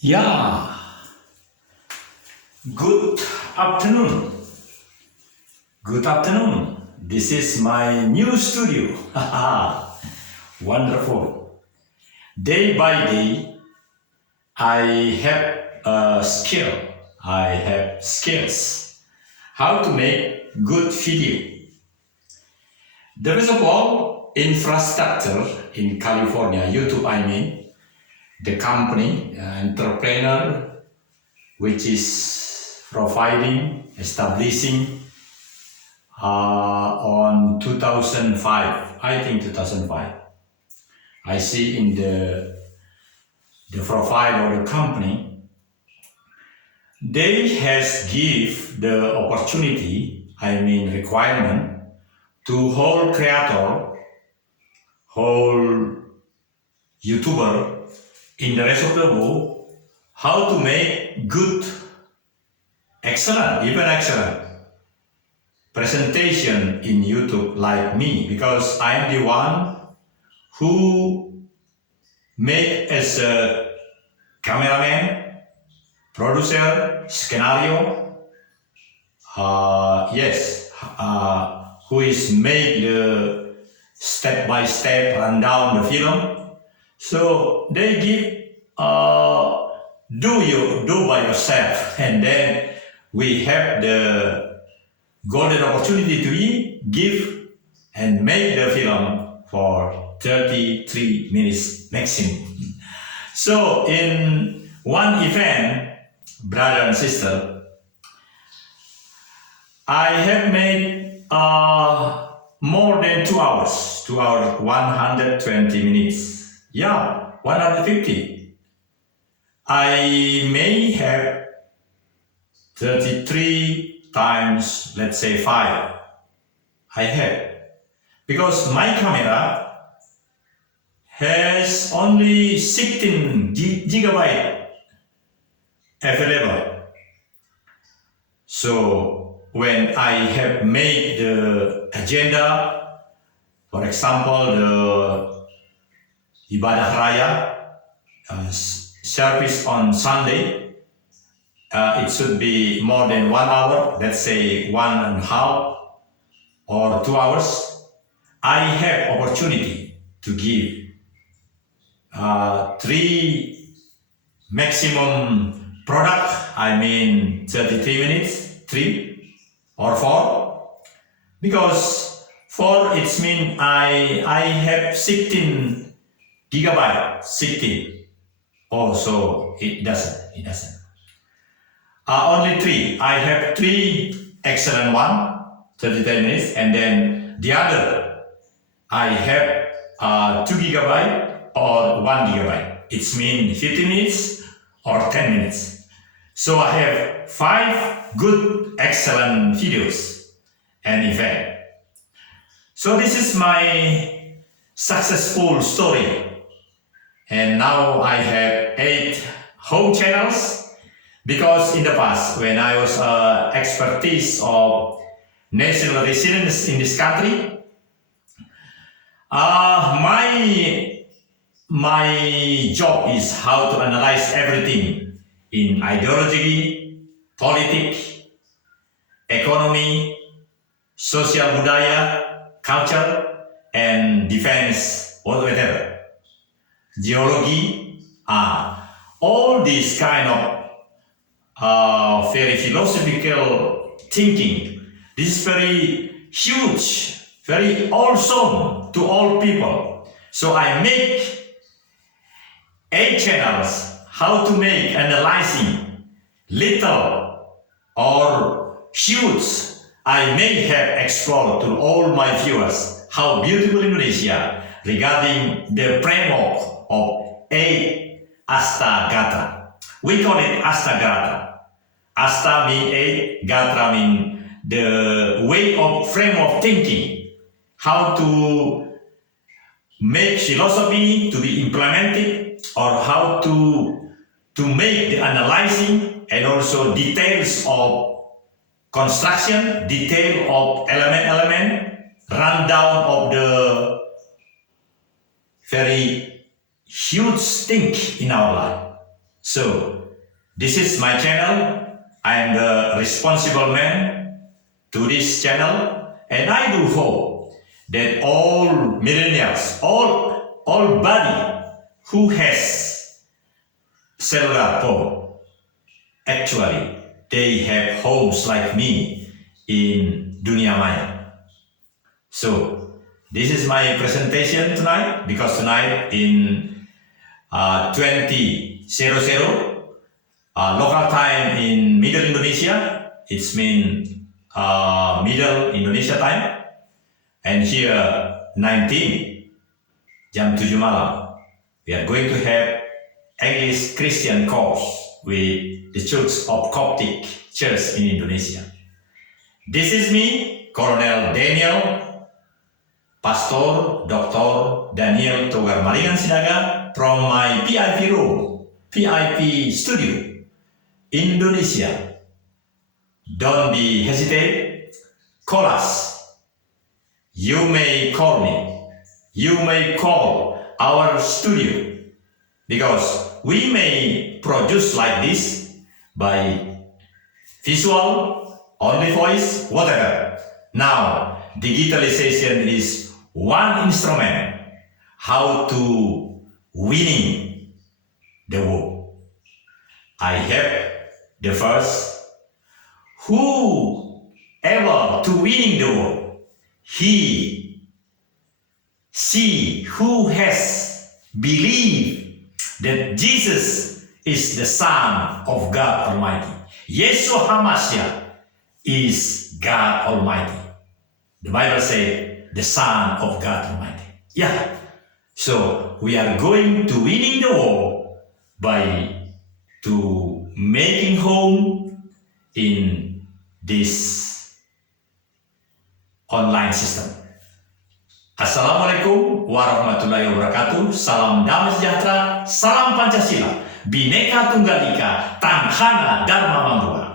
Yeah, good afternoon. Good afternoon. This is my new studio. Haha, wonderful. Day by day, I have a skill. I have skills. How to make good video. There is a whole infrastructure in California, YouTube, I mean, the company, entrepreneur, which is providing, establishing on 2005, I think 2005. I see in the profile of the company, they has give the opportunity, I mean requirement, to whole creator, whole YouTuber in the rest of the world, how to make good, excellent, even excellent presentation in YouTube like me, because I'm the one who make as a cameraman, producer, scenario, who is make the step-by-step rundown the film. So they give do by yourself, and then we have the golden opportunity to give and make the film for 33 minutes maximum. So in one event, brother and sister, I have made more than 2 hours, 120 minutes. Yeah, 150. I may have 33 times, let's say 5. I have. Because my camera has only 16 gigabyte available. So when I have made the agenda, for example, the Ibadah Raya service on Sunday, it should be more than 1 hour, let's say 1.5 or 2 hours. I have opportunity to give 3 maximum product, I mean 33 minutes, 3 or 4, because 4 it's mean I have 16 gigabyte, 16. Oh, so it doesn't. Only 3. I have 3 excellent one, 33 minutes, and then the other I have 2 gigabyte or 1 gigabyte. It's mean 15 minutes or 10 minutes. So I have 5 good, excellent videos and event. So this is my successful story. And now I have 8 home channels, because in the past, when I was expertise of national resilience in this country, my job is how to analyze everything in ideology, politics, economy, social budaya, culture, and defense, whatever. Geology, all these kind of very philosophical thinking. This is very huge, very awesome to all people. So I make 8 channels how to make analyzing little or huge. I may have explored to all my viewers how beautiful Indonesia regarding the framework of 8 Astagata. We call it Astagata. Asta mean 8, Gatra mean the way of frame of thinking, how to make philosophy to be implemented, or how to make the analyzing, and also details of construction, detail of element, rundown of the very huge thing in our life. So, this is my channel. I am the responsible man to this channel, and I do hope that all millennials, all body who has cellular phone, actually they have homes like me in dunia maya. So this is my presentation tonight, because tonight in 20:00 local time in Middle Indonesia, it's Middle Indonesia time, and here 19 jam 7 malam. We are going to have English Christian course with the Church of Coptic Church in Indonesia. This is me, Colonel Daniel, Pastor Dr. Daniel Togar Maringan Sinaga, from my PIP room, PIP studio, Indonesia. Don't be hesitate, call us. You may call me. You may call our studio, because we may produce like this by visual, only voice, whatever. Now, digitalization is one instrument how to winning the war. I have the first, whoever to winning the war, she who has believed that Jesus is the Son of God Almighty. Yeshua HaMashiach is God Almighty. The Bible says the Son of God Almighty. Yeah. So we are going to winning the war by to making home in this online system. Assalamualaikum warahmatullahi wabarakatuh. Salam damai sejahtera, salam Pancasila, Bhinneka Tunggal Ika, Tanhana Dharma Manggala.